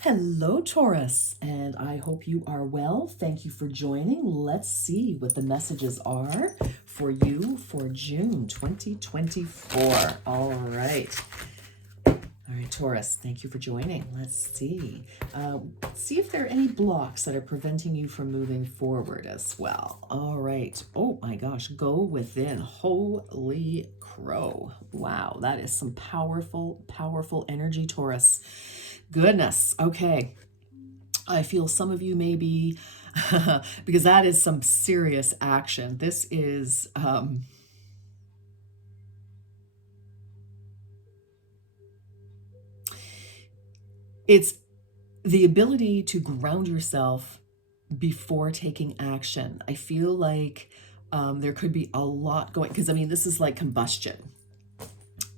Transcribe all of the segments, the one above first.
Hello, Taurus, and I hope you are well. Thank you for joining. Let's see what the messages are for you for June 2024. All right. All right, Taurus, thank you for joining. Let's see. See if there are any blocks that are preventing you from moving forward as well. All right. Oh my gosh, go within. Holy crow. Wow, that is some powerful, powerful energy, Taurus. Goodness. Okay. I feel some of you may be, because that is some serious action. This is, it's the ability to ground yourself before taking action. I feel like there could be a lot going, because I mean, this is like combustion,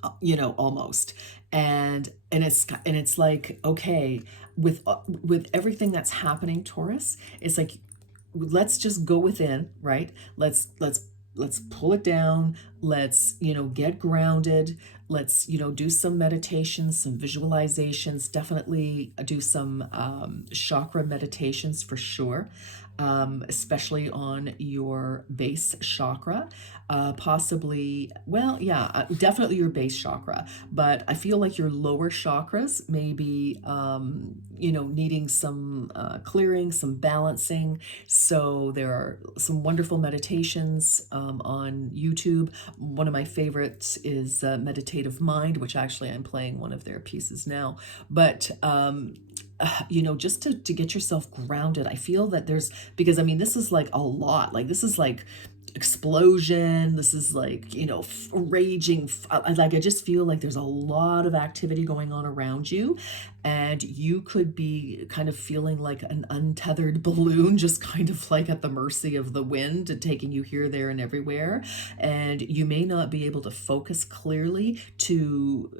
almost. And it's like, okay, with everything that's happening, Taurus, it's like, let's just go within, right? Let's pull it down. Let's, get grounded. Let's, do some meditations, some visualizations, definitely do some chakra meditations for sure, especially on your base chakra. Possibly, well, yeah, definitely your base chakra. But I feel like your lower chakras may be, needing some clearing, some balancing. So there are some wonderful meditations on YouTube. One of my favorites is Meditative Mind, which actually I'm playing one of their pieces now. But just to get yourself grounded, I feel that because I mean, this is like a lot. Like, this is like explosion. This is like, raging. Like, I just feel like there's a lot of activity going on around you, and you could be kind of feeling like an untethered balloon, just kind of like at the mercy of the wind and taking you here, there, and everywhere. And you may not be able to focus clearly to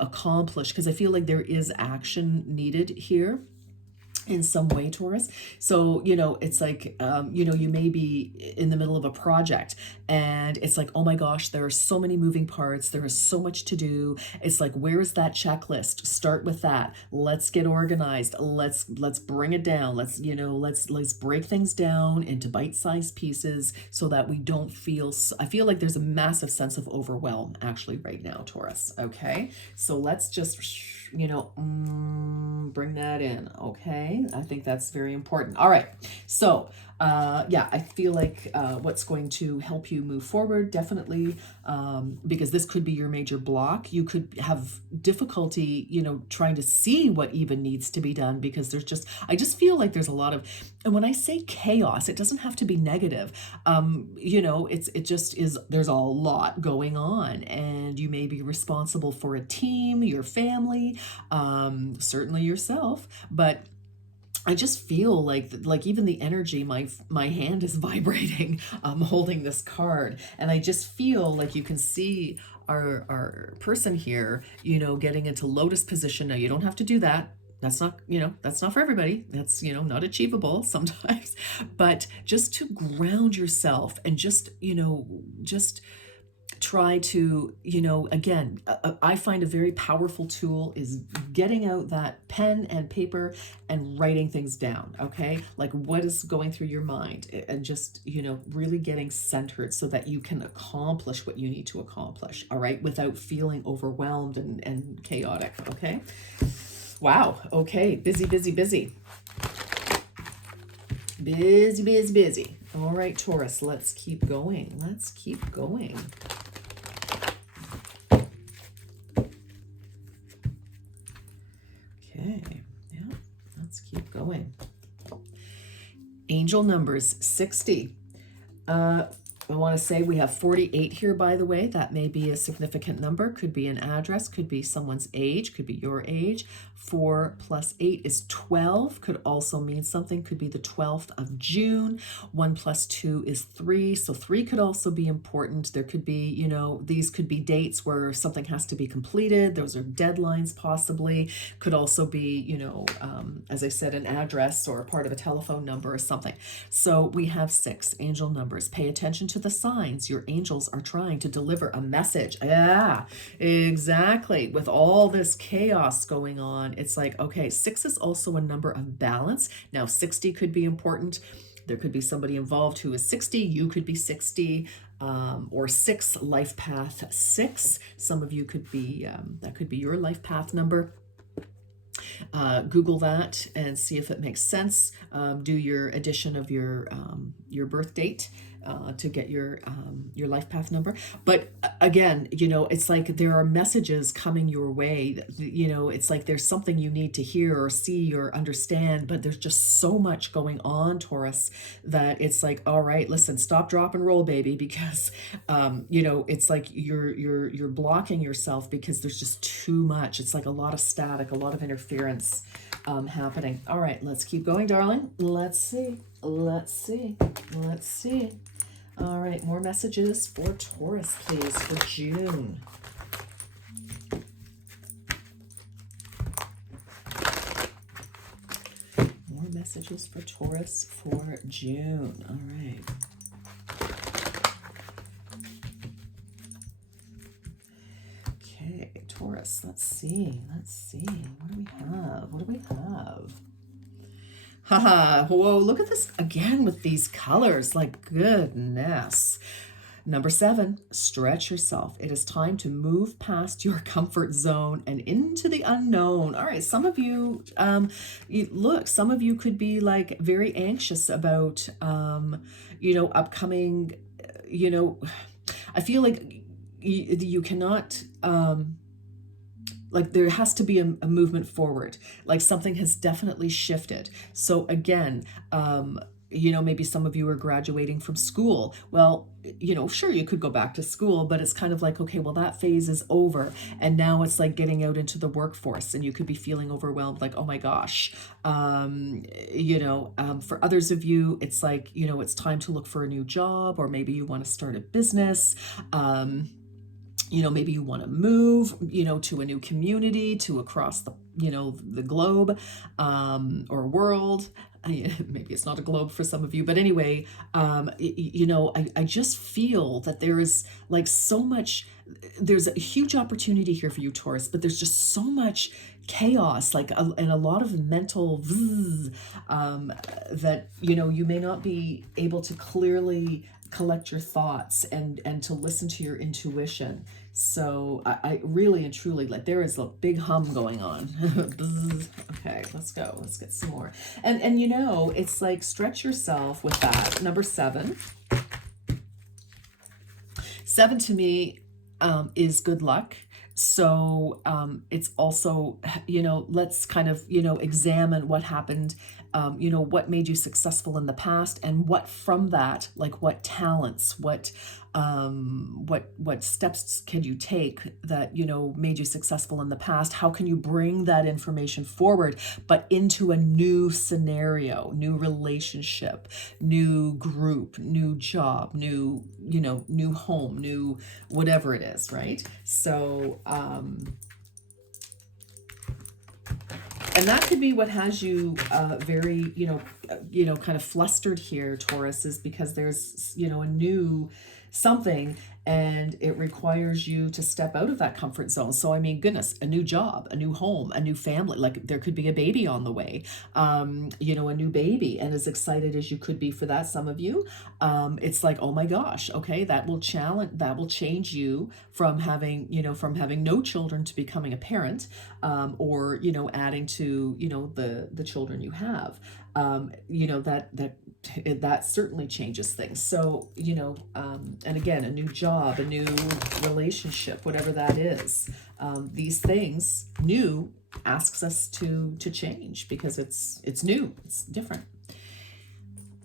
accomplish, because I feel like there is action needed here in some way, Taurus. So, it's like, you may be in the middle of a project, and it's like, oh my gosh, there are so many moving parts. There is so much to do. It's like, where is that checklist? Start with that. Let's get organized. Let's bring it down. Let's break things down into bite-sized pieces so that we don't feel, I feel like there's a massive sense of overwhelm actually right now, Taurus. Okay. So let's just, bring that in. Okay. I think that's very important. All right. So, yeah, I feel like what's going to help you move forward, definitely, because this could be your major block. You could have difficulty, trying to see what even needs to be done, because I just feel like there's a lot of, and when I say chaos, it doesn't have to be negative. It just is, there's a lot going on, and you may be responsible for a team, your family, certainly yourself, but I just feel like even the energy, my hand is vibrating, holding this card, and I just feel like you can see our person here, getting into lotus position. Now, you don't have to do that. That's not for everybody. That's, not achievable sometimes, but just to ground yourself and just try to, again, I find a very powerful tool is getting out that pen and paper and writing things down. Okay. Like, what is going through your mind, and just, really getting centered so that you can accomplish what you need to accomplish. All right. Without feeling overwhelmed and chaotic. Okay. Wow. Okay. Busy, busy, busy. Busy, busy, busy. All right, Taurus, let's keep going. Let's keep going. Okay, yeah, let's keep going. Angel numbers 60. I want to say we have 48 here, by the way. That may be a significant number. Could be an address, could be someone's age, could be your age. 4 plus 8 is 12. Could also mean something. Could be the 12th of June. 1 plus 2 is 3. So 3 could also be important. There could be, these could be dates where something has to be completed. Those are deadlines, possibly. Could also be, as I said, an address or a part of a telephone number or something. So we have 6 angel numbers. Pay attention to to the signs. Your angels are trying to deliver a message. Yeah, exactly. With all this chaos going on, it's like, okay, 6 is also a number of balance. Now, 60 could be important. There could be somebody involved who is 60. You could be 60, or 6, life path 6. Some of you could be, that could be your life path number. Google that and see if it makes sense. Do your addition of your birth date to get your life path number. But again, you know, it's like there are messages coming your way. You know, it's like there's something you need to hear or see or understand, but there's just so much going on, Taurus, that it's like, all right, listen, stop, drop, and roll, baby, because you know, it's like you're blocking yourself because there's just too much. It's like a lot of static, a lot of interference happening. All right, let's keep going, darling. Let's see. All right, more messages for Taurus, please, for June. More messages for Taurus for June. All right. Okay, Taurus, let's see. What do we have? Haha, whoa, look at this again with these colors, like goodness. Number 7, stretch yourself. It is time to move past your comfort zone and into the unknown. All right, some of you, some of you could be like very anxious about, you know, upcoming, you know, I feel like you cannot, like there has to be a movement forward, like something has definitely shifted. So again, you know, maybe some of you are graduating from school. Well, you know, sure, you could go back to school, but it's kind of like, okay, well, that phase is over. And now it's like getting out into the workforce, and you could be feeling overwhelmed, like, oh my gosh. You know, for others of you, it's like, you know, it's time to look for a new job, or maybe you want to start a business. You know, maybe you want to move, you know, to a new community, to across the, you know, the globe, or world. Maybe it's not a globe for some of you, but anyway, you know, I just feel that there is like so much, there's a huge opportunity here for you, Taurus, but there's just so much chaos, like, and a lot of mental that, you know, you may not be able to clearly collect your thoughts and to listen to your intuition. So I really and truly, like, there is a big hum going on. Okay, let's go. Let's get some more. And you know, it's like stretch yourself with that. Number 7. 7 to me is good luck. So it's also, you know, let's kind of, you know, examine what happened, you know, what made you successful in the past, and what from that, like what talents, what steps can you take that, you know, made you successful in the past? How can you bring that information forward, but into a new scenario, new relationship, new group, new job, new, you know, new home, new whatever it is, right? So, and that could be what has you very, you know, kind of flustered here, Taurus, is because there's, you know, a new something, and it requires you to step out of that comfort zone. So, I mean, goodness, a new job, a new home, a new family, like there could be a baby on the way, you know, a new baby. And as excited as you could be for that, some of you, it's like, oh my gosh, okay, that will change you from having, you know, from having no children to becoming a parent, or, you know, adding to, you know, the children you have. You know, that certainly changes things. So, you know, and again, a new job, a new relationship, whatever that is, these things new asks us to change because it's new, it's different.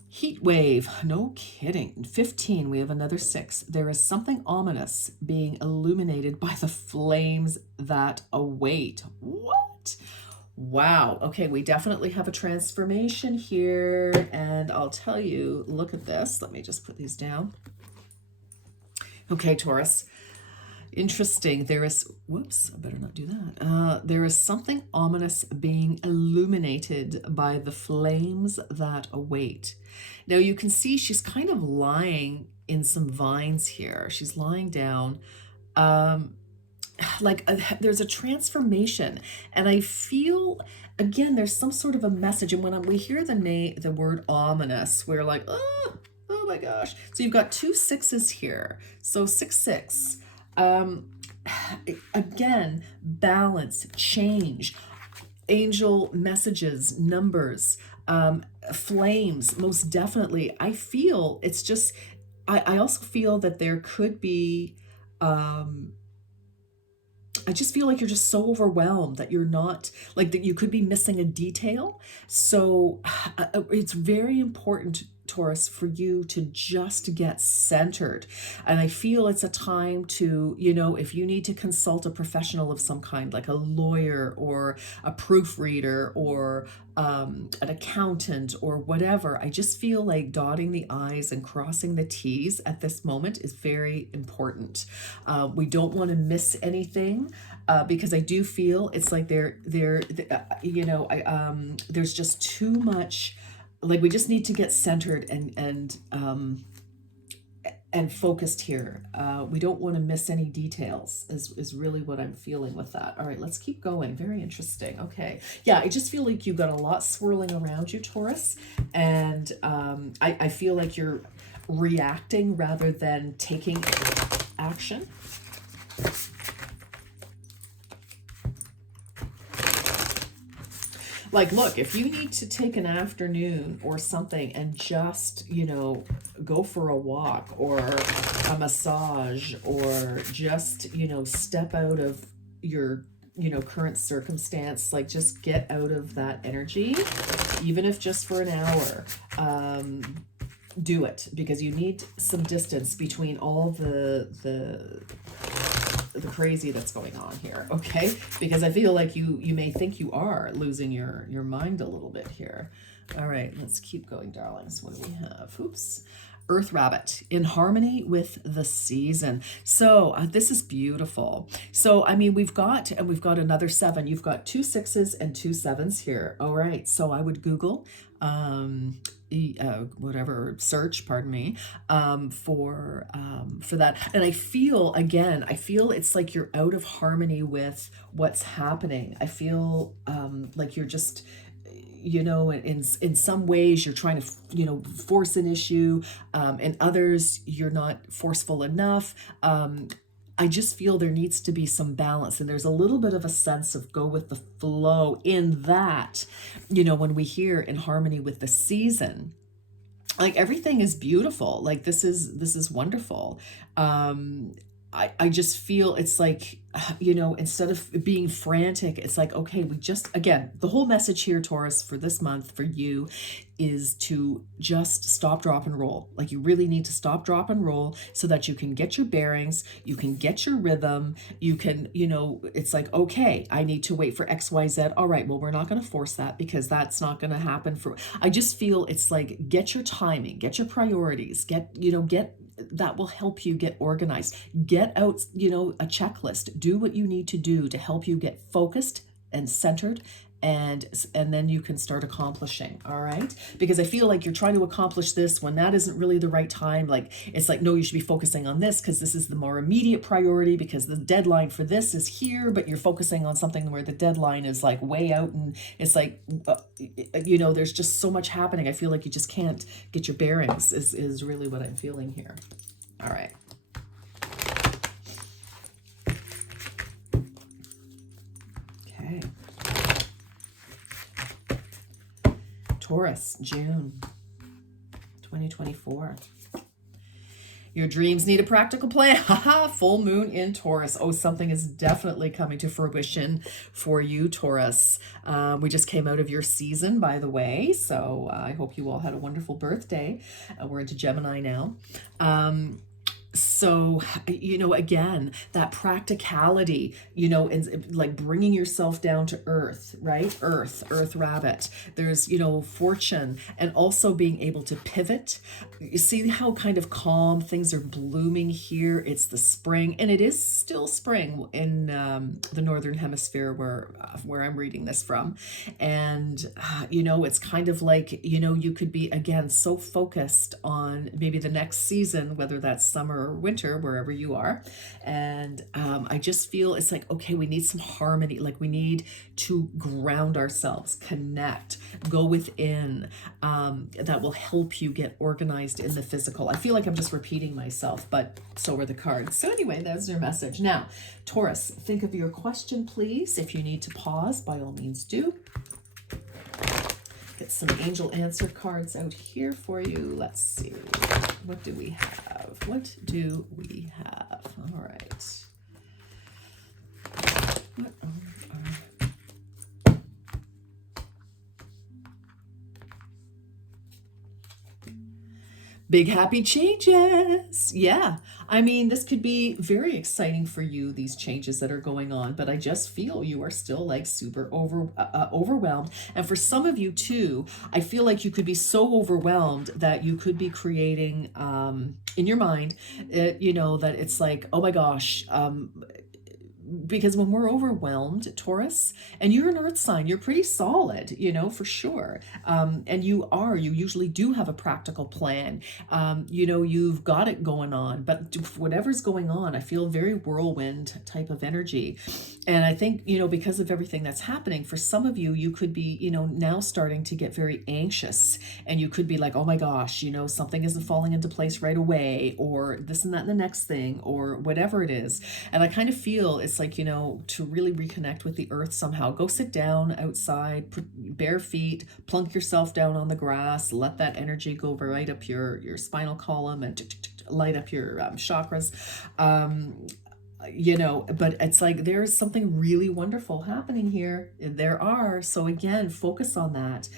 Heat wave, no kidding. 15, we have another 6. There is something ominous being illuminated by the flames that await. What? Wow. Okay, we definitely have a transformation here. And I'll tell you, look at this. Let me just put these down. Okay, Taurus. Interesting. There is, whoops, I better not do that. There is something ominous being illuminated by the flames that await. Now you can see she's kind of lying in some vines here. She's lying down. Um, there's a transformation, and I feel again there's some sort of a message. And when we hear the word ominous, we're like, oh my gosh. So you've got 2 6s here, so 6 6. Again, balance, change, angel messages, numbers, flames, most definitely. I feel it's just I also feel that there could be I just feel like you're just so overwhelmed that you're not, like, that you could be missing a detail. So it's very important, Taurus, for you to just get centered. And I feel it's a time to, if you need to consult a professional of some kind, like a lawyer or a proofreader or an accountant or whatever, I just feel like dotting the I's and crossing the T's at this moment is very important. We don't want to miss anything, because I do feel it's like there's just too much. Like, we just need to get centered and focused here. We don't want to miss any details is really what I'm feeling with that. All right, let's keep going. Very interesting. Okay. Yeah, I just feel like you've got a lot swirling around you, Taurus. And I feel like you're reacting rather than taking action. Like, look, if you need to take an afternoon or something and just, go for a walk or a massage or just, step out of your, current circumstance, like, just get out of that energy, even if just for an hour, do it, because you need some distance between all the crazy that's going on here, okay? Because I feel like you may think you are losing your mind a little bit here. All right, let's keep going, darlings. What do we have? Oops. Earth Rabbit, in harmony with the season. So this is beautiful. So, I mean, we've got another 7. You've got 2 6s and 2 7s here. All right, so I would Google search, pardon me, for that. And I feel it's like you're out of harmony with what's happening. I feel like you're just, in some ways you're trying to, force an issue. In others, you're not forceful enough. I just feel there needs to be some balance, and there's a little bit of a sense of go with the flow in that, when we hear in harmony with the season, like, everything is beautiful. Like, this is wonderful. I just feel it's like, instead of being frantic, it's like, okay, again, the whole message here, Taurus, for this month for you is to just stop, drop, and roll. Like, you really need to stop, drop, and roll so that you can get your bearings, you can get your rhythm, you can, it's like, okay, I need to wait for XYZ. All right, well, we're not going to force that because that's not going to happen I just feel it's like, get your timing, get your priorities, get that will help you get organized. Get out, a checklist. Do what you need to do to help you get focused and centered, and then you can start accomplishing. All right, because I feel like you're trying to accomplish this when that isn't really the right time. Like, it's like, no, you should be focusing on this because this is the more immediate priority, because the deadline for this is here, but you're focusing on something where the deadline is like way out, and it's like, there's just so much happening. I feel like you just can't get your bearings is really what I'm feeling here. All right. Okay. Taurus, June 2024. Your dreams need a practical plan. Haha, full moon in Taurus. Oh, something is definitely coming to fruition for you, Taurus. We just came out of your season, by the way, so I hope you all had a wonderful birthday. We're into Gemini now. So, again, that practicality, and like bringing yourself down to earth, right? Earth rabbit. There's, fortune, and also being able to pivot. You see how kind of calm things are blooming here. It's the spring, and it is still spring in the northern hemisphere where I'm reading this from. And it's kind of like, you could be again so focused on maybe the next season, whether that's summer or winter, wherever you are. And I just feel it's like, okay, we need some harmony. Like we need to ground ourselves, connect, go within. That will help you get organized in the physical. I feel like I'm just repeating myself, but so are the cards. So anyway, that's your message. Now, Taurus, think of your question, please. If you need to pause, by all means do. Get some angel answer cards out here for you. Let's see. What do we have? What do we have? All right. What are big happy changes? Yeah. I mean, this could be very exciting for you, these changes that are going on, but I just feel you are still like super overwhelmed. And for some of you too, I feel like you could be so overwhelmed that you could be creating in your mind, that it's like, oh my gosh, because when we're overwhelmed, Taurus, and you're an earth sign, you're pretty solid, for sure. And you usually do have a practical plan. You've got it going on, but whatever's going on, I feel very whirlwind type of energy. And I think, because of everything that's happening, for some of you, you could be, now starting to get very anxious, and you could be like, oh my gosh, something isn't falling into place right away, or this and that and the next thing, or whatever it is. And I kind of feel it's like, to really reconnect with the earth somehow, go sit down outside, bare feet, plunk yourself down on the grass, let that energy go right up your spinal column and light up your chakras. But it's like there's something really wonderful happening here. There are. So again, focus on that.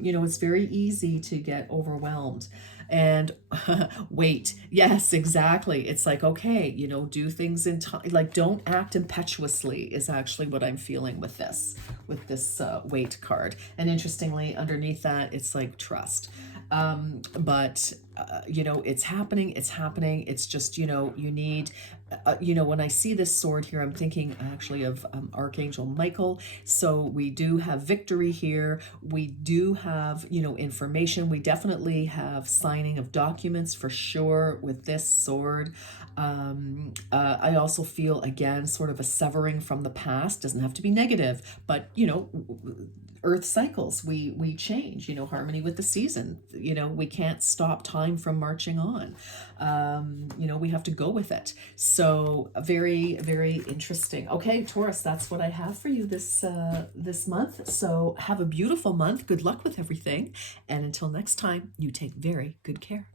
It's very easy to get overwhelmed. And wait, yes, exactly. It's like, okay, do things in time. Like, don't act impetuously is actually what I'm feeling with this wait card. And interestingly, underneath that, it's like trust. But it's happening. It's just, you need, when I see this sword here, I'm thinking actually of Archangel Michael. So we do have victory here. We do have, information. We definitely have signing of documents for sure with this sword. I also feel, again, sort of a severing from the past. Doesn't have to be negative, but, earth cycles, we change, harmony with the season, we can't stop time from marching on. We have to go with it. So very, very interesting. Okay, Taurus, that's what I have for you this month. So have a beautiful month. Good luck with everything. And until next time, you take very good care.